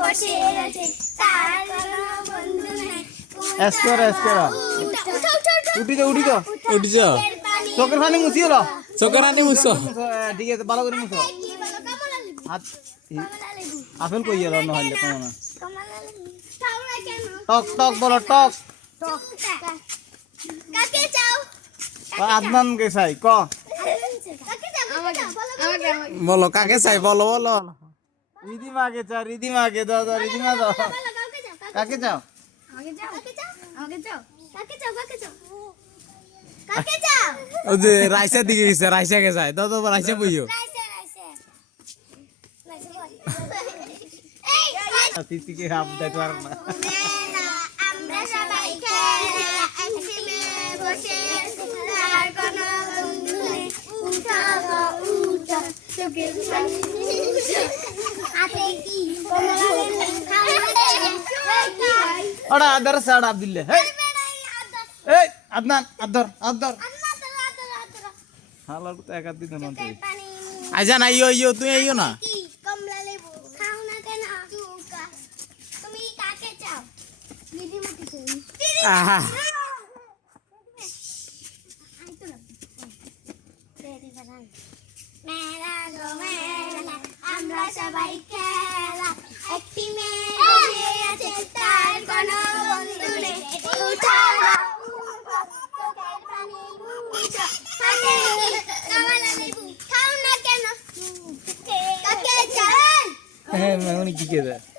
বসে আছে তার কোনো বন্ধু নাই এসকরা উঠি তো উঠছ চোখের পানি মুছি হলো চোখের আনি মুছো ঠিক আছে ভালো করে মুছো হাত আপেল কই গেল নহলে কমনা টক টক বলো টক কাকে চাও আদনান কে চাই ক কাকে চাও আমাকে বলো কাকে চাই বলো বলো রিদিমাকে চা রিদিমাকে দাও দাও রিদিমা দাও কাকে চাও আমাকে চাও কাকে চাও আমাকে চাও কাকে চাও কাকে চাও কাকে চাও ও যে রাইসা দিকে গেছে রাইসা কে চাই দাও দাও রাইসা বইও রাইসে বল তিতিকে হাফ দেয় পার না আমরা সবাই খেলা একসঙ্গে বসে আর কোনো বন্ধু নেই উঠাবো উঠা চোখের পানি হাতে কি ওটা আদর সাড় আব্দুল্লাহ এই আদনান আদর আদর হালার তো এক দিন না তুই আইজা না ইয়ো তুই আইও না কমলা লেবু খাও না কেন তুমি কাকে চাও দিদিমাকে চাই আহা মেলা গো মেলা আমরা সবাই খেলা একটি মেয়ে বসে আছে তার কোনো বন্ধু নেই উঠাও চোখের পানি মুছো হাতে কমলা লেবু খাও না কেন কাকে চাও হ্যাঁ উনি কি কে দেয়